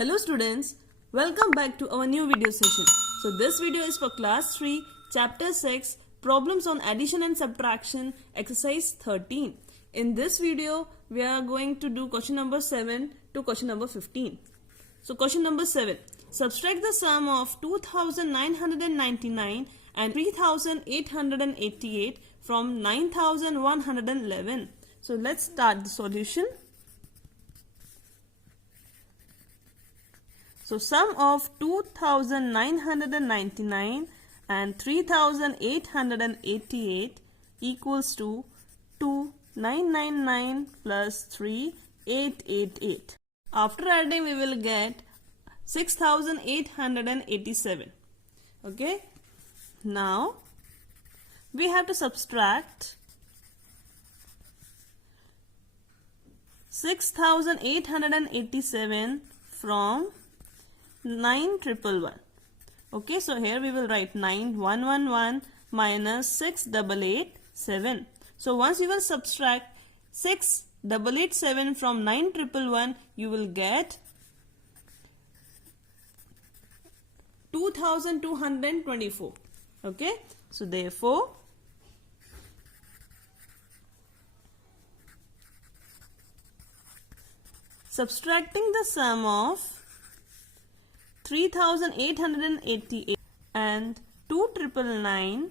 Hello students, welcome back to our new video session. So this video is for class 3, chapter 6, problems on addition and subtraction, exercise 13. In this video, we are going to do question number 7 to question number 15. So question number 7, subtract the sum of 2999 and 3888 from 9111. So let's start the solution. So sum of 2999 and 3888 equals to 2999 plus 3888. After adding we will get 6887. Okay. Now we have to subtract 6887 from 9111. Okay, so here we will write 9111 minus 6887. So once you will subtract 6887 from 9111, you will get 2224. Okay, so therefore subtracting the sum of 3888 and 2999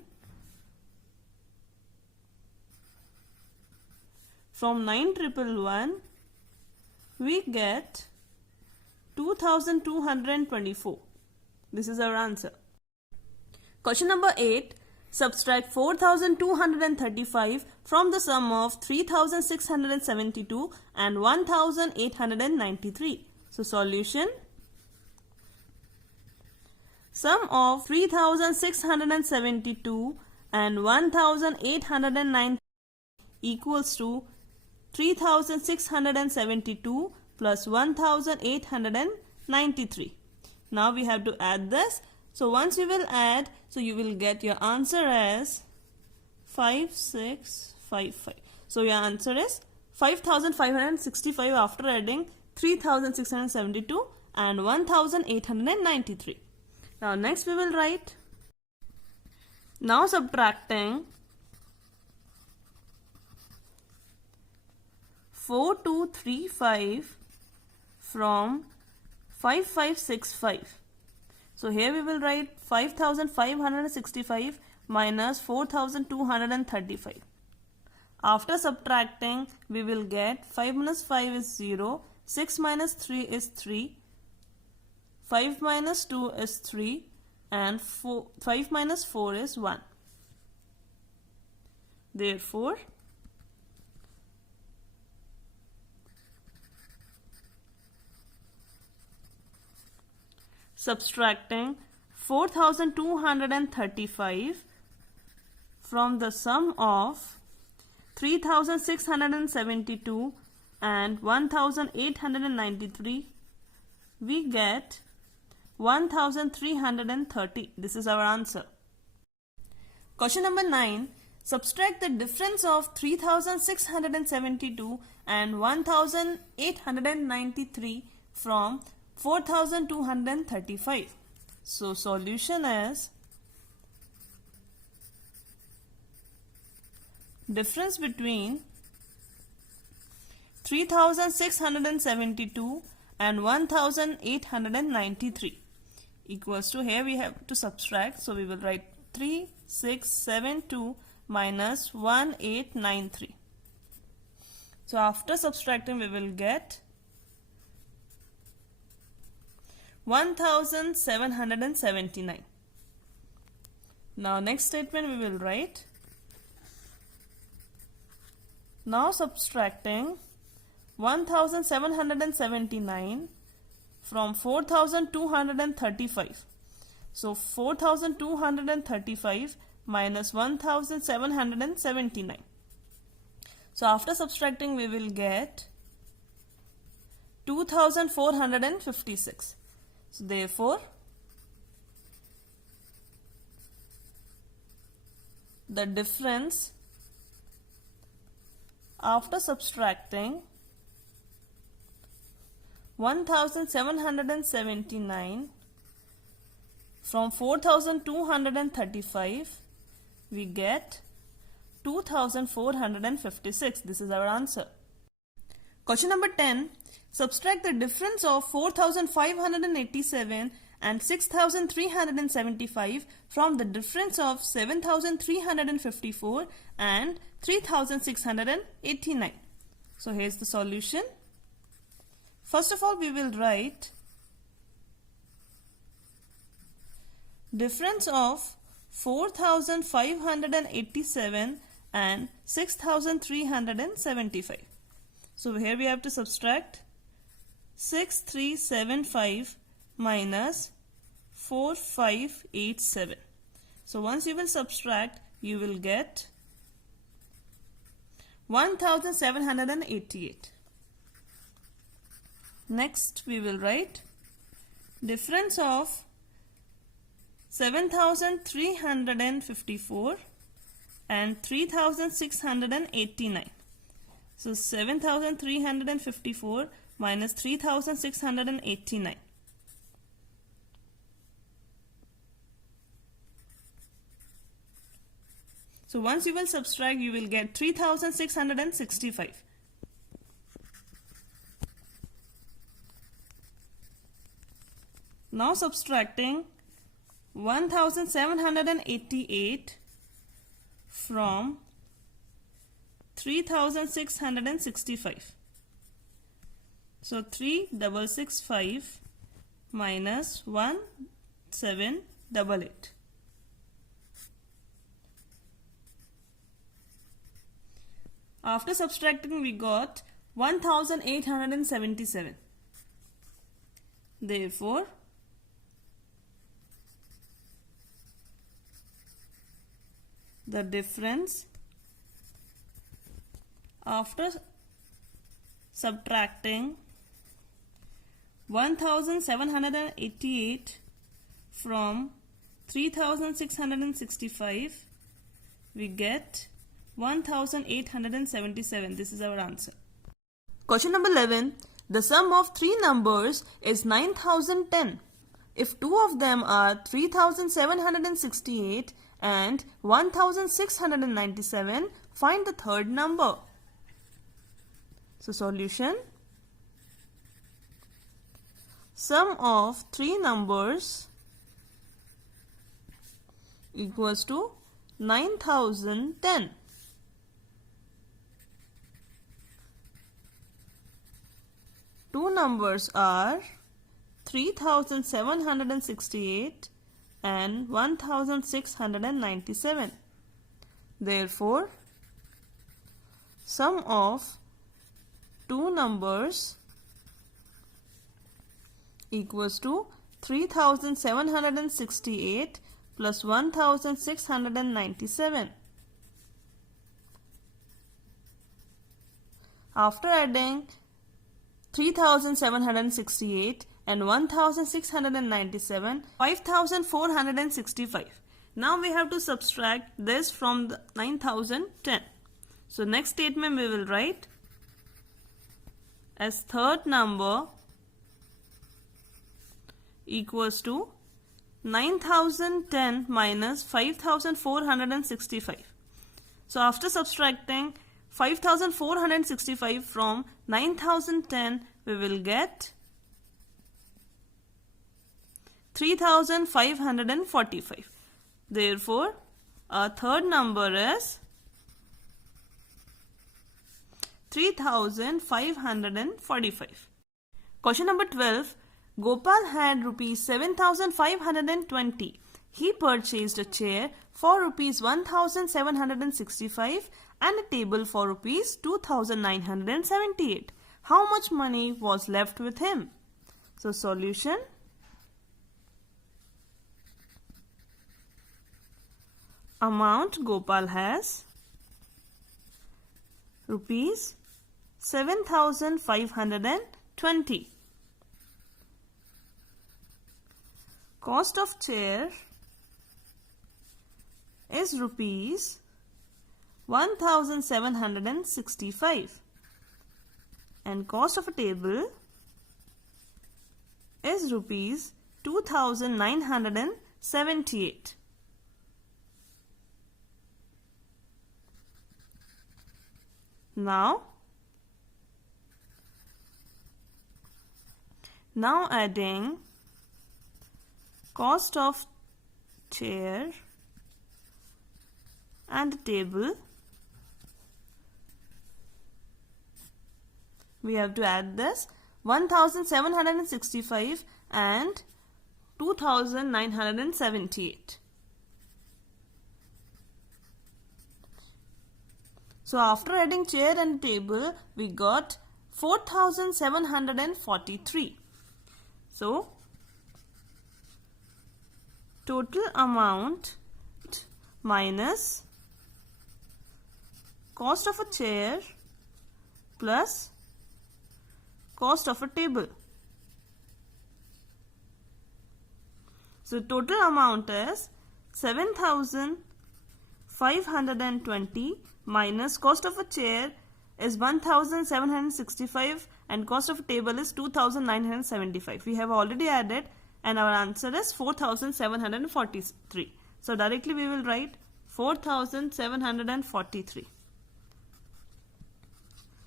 from 9111, we get 2224. This is our answer. Question number 8. Subtract 4235 from the sum of 3672 and 1893. So solution. Sum of 3672 and 1890 equals to 3672 plus 1893. Now we have to add this. So once you will add, so you will get your answer as 5655. So your answer is 5565 after adding 3672 and 1893. Now next we will write, now subtracting 4235 from 5565. So here we will write 5565 minus 4235. After subtracting, we will get 5 minus 5 is 0, 6 minus 3 is 3, 5 minus 2 is 3 and 5 minus 4 is 1. Therefore, subtracting 4235 from the sum of 3672 and 1893, we get 1330. This is our answer. Question number 9. Subtract the difference of 3672 and 1893 from 4235. So solution is difference between 3672 and 1893 equals to, here we have to subtract, so we will write 3672 minus 1893. So after subtracting we will get 1779. Now next statement we will write, now subtracting 1779 from 4235. So 4235 minus 1779. So after subtracting we will get 2456. So therefore the difference after subtracting 1779. From 4235 we get 2456. This is our answer. Question number 10. Subtract the difference of 4587 and 6375 from the difference of 7354 and 3689. So here's the solution. First of all, we will write difference of 4587 and 6375. So here we have to subtract 6375 minus 4587. So once you will subtract, you will get 1788. Next we will write difference of 7354 and 3689. So 7354 minus 3689. So once you will subtract, you will get 3665. Now subtracting 1788 from 3665. So 3665 minus 1788. After subtracting, we got 1877. Therefore, the difference after subtracting 1788 from 3665, we get 1877. This is our answer. Question number 11. The sum of three numbers is 9010. If two of them are 3768 and 1697, find the third number. So solution. Sum of three numbers equals to 9010. Two numbers are 3768 and 1697. Therefore, sum of two numbers equals to 3768 plus 1697. After adding 3768 and 1697, 5465. Now we have to subtract this from the 9010. So next statement we will write as third number equals to 9010 minus 5465. So after subtracting 5465 from 9010, we will get 3545. Therefore, our third number is 3545. Question number 12. Gopal had rupees 7520. He purchased a chair for rupees 1765 and a table for rupees 2978. How much money was left with him? So solution. Amount Gopal has rupees 7520. Cost of chair is rupees 1765 and cost of a table is rupees 2,978. Now adding cost of chair and table, we have to add this 1,765 and 2,978. So after adding chair and table, we got 4,743. So total amount minus cost of a chair plus cost of a table. So total amount is 7,520 minus cost of a chair is 1,765 and cost of a table is 2,975. We have already added and our answer is 4,743. So directly we will write 4,743.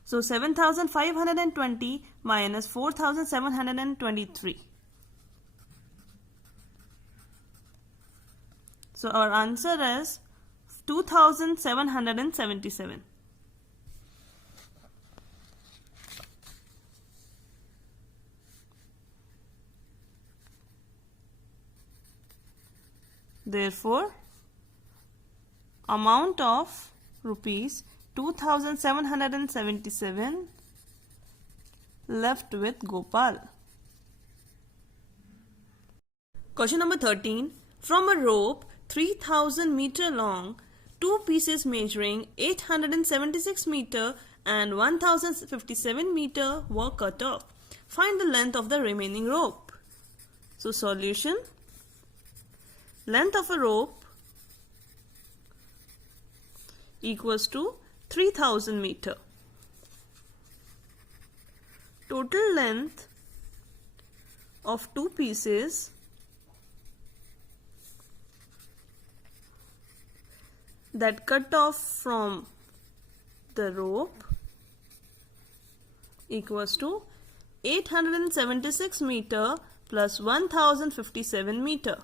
So 7,520 minus 4,723. So our answer is 2,777. Therefore, amount of rupees 2,777 left with Gopal. Question number 13. From a rope 3,000 meter long, two pieces measuring 876 meter and 1,057 meter were cut off. Find the length of the remaining rope. So solution. Length of a rope equals to 3,000 meter. Total length of two pieces that cut off from the rope equals to 876 meter plus 1,057 meter.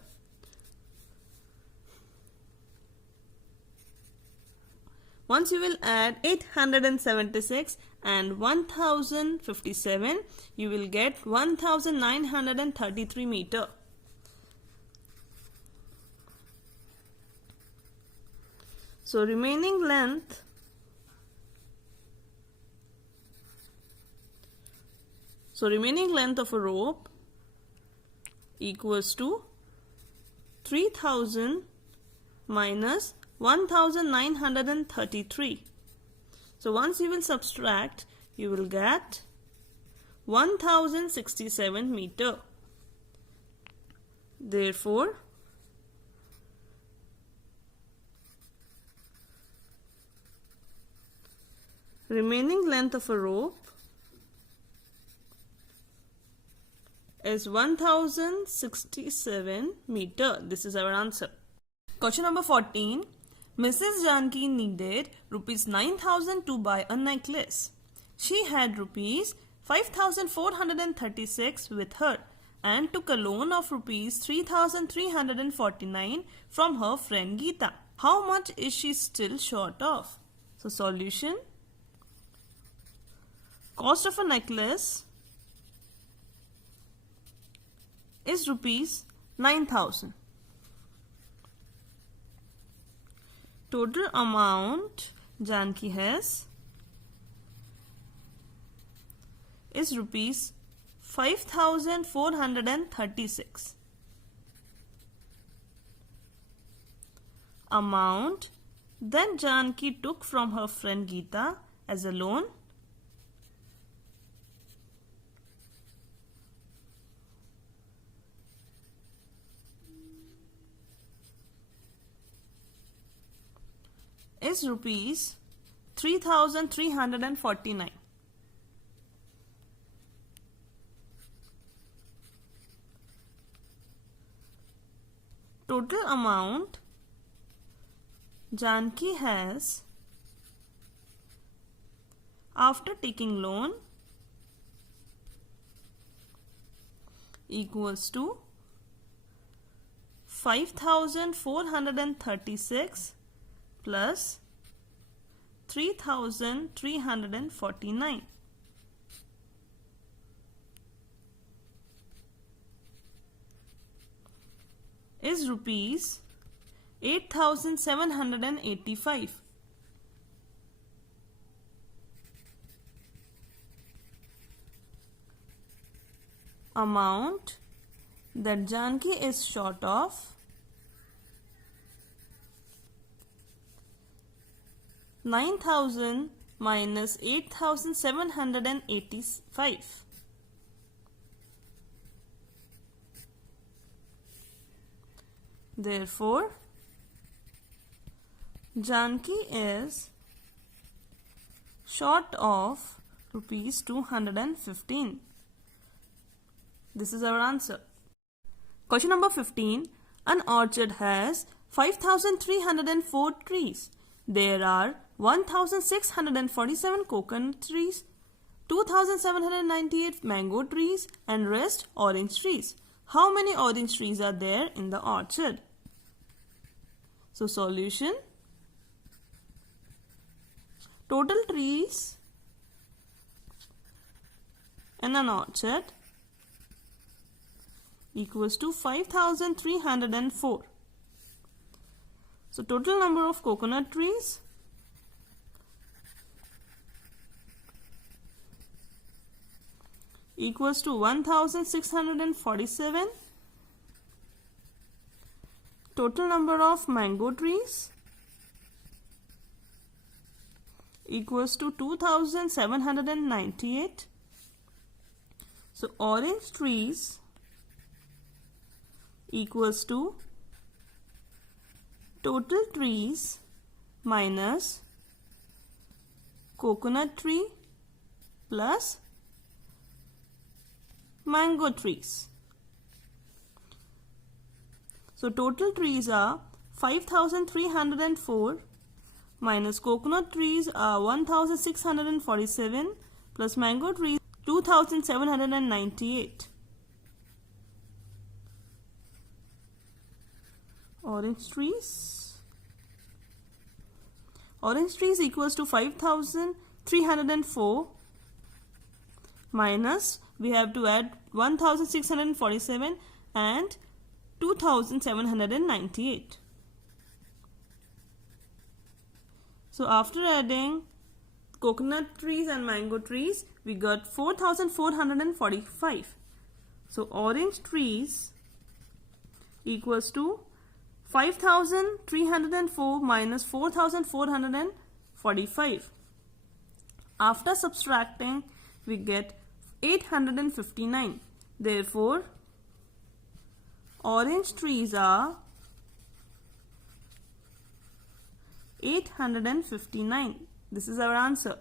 Once you will add 876 and 1057, you will get 1933 meter. So remaining length of a rope equals to 3000 minus 1933. So once you will subtract, you will get 1067 meter. Therefore, remaining length of a rope is 1067 meter. This is our answer. Question number 14. Mrs. Janki needed rupees 9,000 to buy a necklace. She had rupees 5,436 with her and took a loan of rupees 3,349 from her friend Geeta. How much is she still short of? So solution. Cost of a necklace is rupees 9,000. Total amount Janki has is rupees 5,436. Amount then Janki took from her friend Geeta as a loan is rupees 3,349. total amount Janki has after taking loan equals to 5,436 plus 3,349. Is rupees 8,785. Amount that Janki is short of 9,000 minus 8,785. Therefore, Janki is short of rupees 215. This is our answer. Question number 15. An orchard has 5,304 trees. There are 1,647 coconut trees, 2,798 mango trees and rest orange trees. How many orange trees are there in the orchard? So solution. Total trees in an orchard equals to 5,304. So total number of coconut trees equals to 1,647. Total number of mango trees equals to 2,798. So orange trees equals to total trees minus coconut tree plus mango trees. So total trees are 5,304 minus coconut trees are 1,647 plus mango trees 2,798. Orange trees equals to 5,304 minus we have to add 1,647 and 2,798. So after adding coconut trees and mango trees, we got 4,445. So orange trees equals to 5,304 minus 4,445. After subtracting, we get 859. Therefore, orange trees are 859. This is our answer.